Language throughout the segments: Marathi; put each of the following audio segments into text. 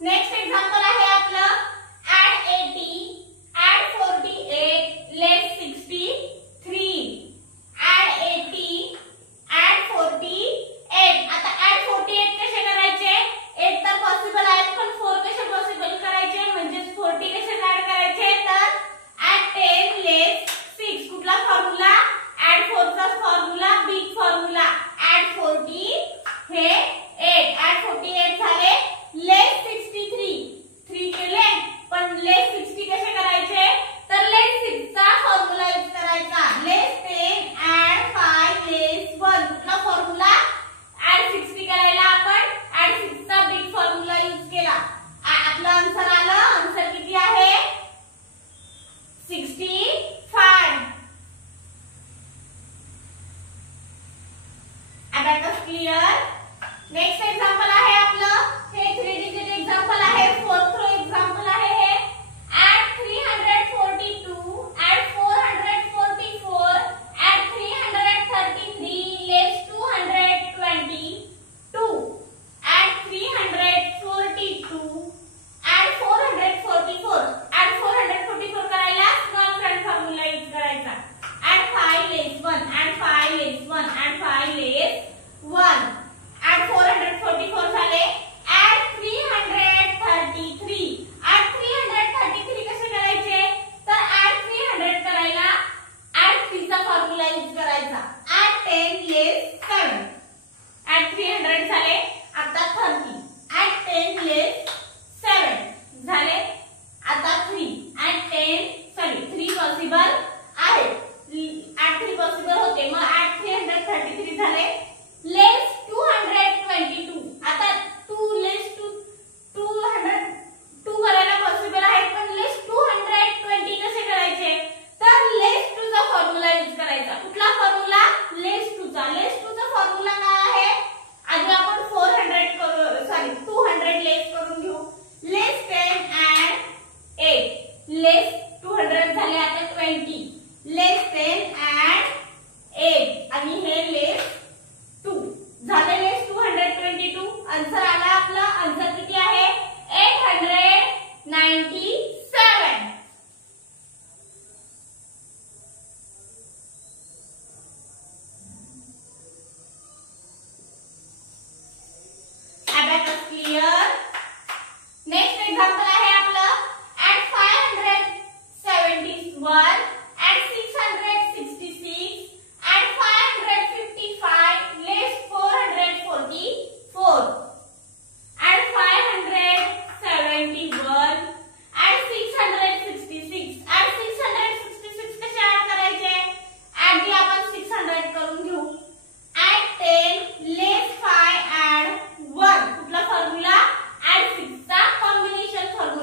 नेक्स्ट एक्झाम्पल आहे आपलं add 80 add 48 less 63 add 80 add 48 आता add 48 कसे करायचे 8 तर पॉसिबल आहे पण 4 कसे पॉसिबल करायचे म्हणजे 40 कसे ऍड करायचे तर add 10 less 6 कुठला फॉर्म्युला add 4 चा फॉर्म्युला बिग फॉर्म्युला add 40 हे 8 add 48 झाले less 63 3 केले पण less 60 कसे करायचे तर less 6 चा फॉर्म्युला यूज करायचा less 10 add 5 less 1 कुठला फॉर्म्युला add 60 करायला आपण add 6 चा बिग फॉर्म्युला यूज केला आपला आन्सर आला आन्सर किती आहे 65 अबॅकस क्लियर नेक्स्ट एक्झाम्पल आहे आपलं हे 3 डिजिट एक्झाम्पल आहे 4th रो एक्झाम्पल आहे हे add 342 add 444 add 333 less 222 add 342 add 444 add 444 करायला स्मॉल फ्रंट फॉर्म्युला यूज करायचा add 5 less 1 add 5 less 1 add 5 less 1 add 444 झाले add 333 add 333 कसे करायचे तर add 300 करायला add 3 चा फॉर्म्युला यूज करायचा add 10 less 7 add 300 झाले आता 30 add 10 less 7 झाले आता 3 add 3 पॉसिबल आहे add 3 पॉसिबल होते मग add 333 झाले less 222 आता 2 less 200 2 करायला पॉसिबल आहे पण less 220 कसे करायचे तर less 2 चा फॉर्म्युला यूज करायचा कुठला फॉर्म्युला less 2 चा फॉर्म्युला काय आहे आधी आपण 200 लेस करून घेऊ less 10 add 8 less 200 झाले आता 20 less 10 add 8 आणि हे less 2 झाले less 222 आन्सर आला आपला आन्सर किती आहे 897 अबॅकस क्लियर नेक्स्ट एक्झाम्पल आहे आपलं add 571 add 666 add 555 less 444 add 571 add 666 add 666 कसे ऍड करायचे आधी आपण 600 करून घेऊ add 10 less 5 add 1 कुठला फॉर्म्युला add 6 चा कॉम्बिनेशन फॉर्म्युला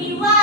51